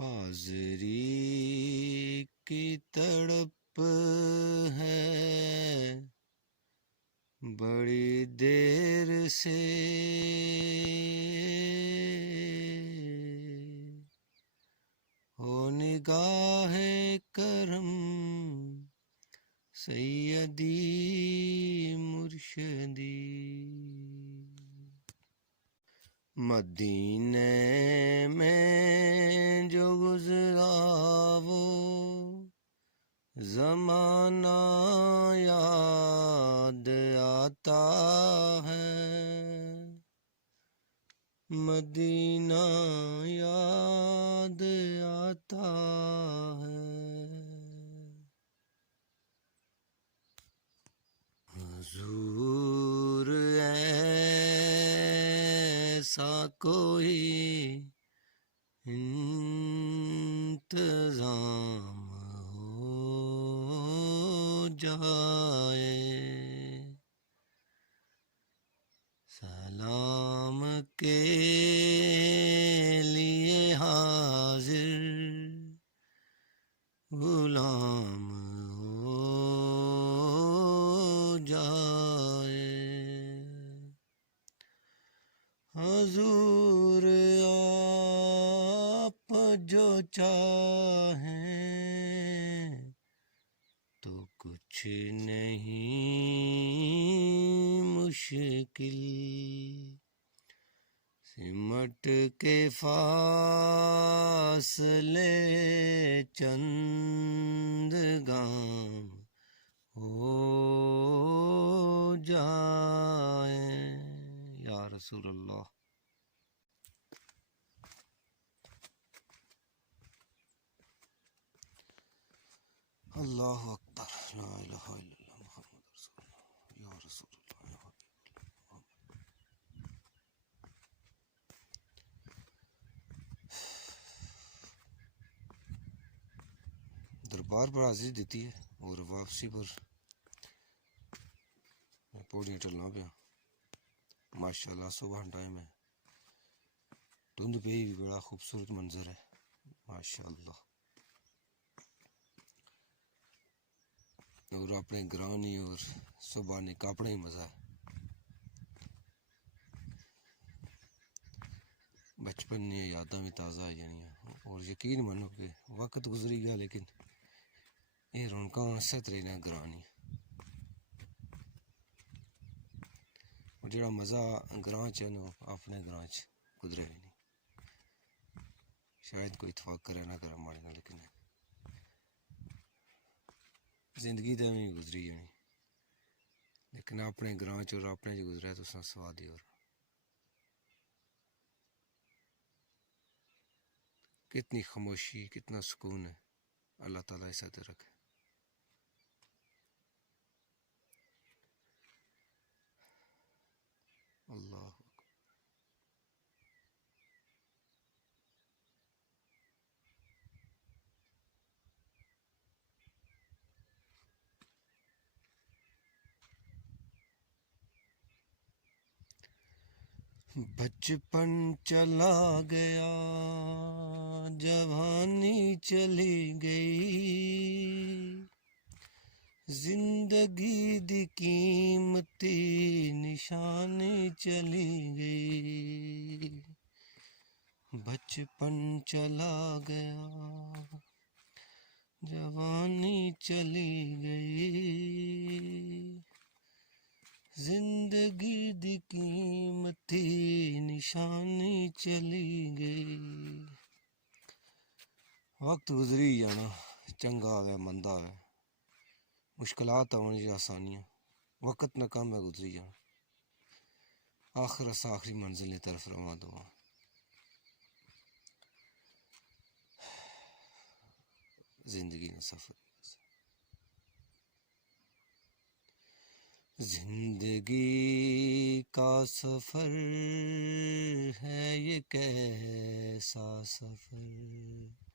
हाज़िरी की तड़प है बड़ी देर से, हो निगाहे करम सैयदी मुर्शदी। मदीने में जो गुज़रा वो ज़माना याद आता है, मदीना याद आता है। हुजूर ऐसा कोई इंतज़ाम हो जाए, सलाम के लिए हाजिर गुलाम हो जाए। हुजूर आप जो चाहें तो कुछ नहीं मुश्किल, सिमट के फासले चंद गाम हो जाए। या रसूल अल्लाह। अल्लाहु अकबर, ला इलाहा इल्लल्लाह मुहम्मद रसूलुल्लाह, या रसूलुल्लाह। दरबार पर हाजिरी देती है और वापसी पर पौड़ियाँ चलना पाया। माशाल्लाह सुबह टाइम है, धुंध पे भी बड़ा खूबसूरत मंजर है माशाल्लाह। और अपने ग्रानी और सुबानी का अपना ही मज़ा है। बचपन ने यादां भी ताज़ा हो जानियां, और यकीन मानो कि वक्त गुजरी गया लेकिन ये रौनकां हसत रही ना ग्रानी। और जो मज़ा ग्रां च है ना अपने ग्रां च कुदरे भी नहीं। शायद कोई इतफाक करे ना करे हमारे ना, लेकिन जिंदगी तो भी गुजरी जानी, लेकिन अपने ग्रां च और अपने च गुजरा तो उसका स्वाद ही और। कितनी खामोशी, कितना सुकून है। अल्लाह ताला ऐसा दे रखे। अल्लाह बचपन चला गया, जवानी चली गई, जिंदगी दी कीमती निशानी चली गई। बचपन चला गया, जवानी चली गई, जिंदगी दी कीमती निशानी चली गई। वक्त गुजरी जाना, चंगा आवे मंदा आवे, मुश्किलात आवन या आसानियां, वक्त न कम है गुजरी जाना। आखिर अस आखिरी मंजिल की तरफ रवा दुआ। जिंदगी न सफर, जिंदगी का सफर है ये कैसा सफर,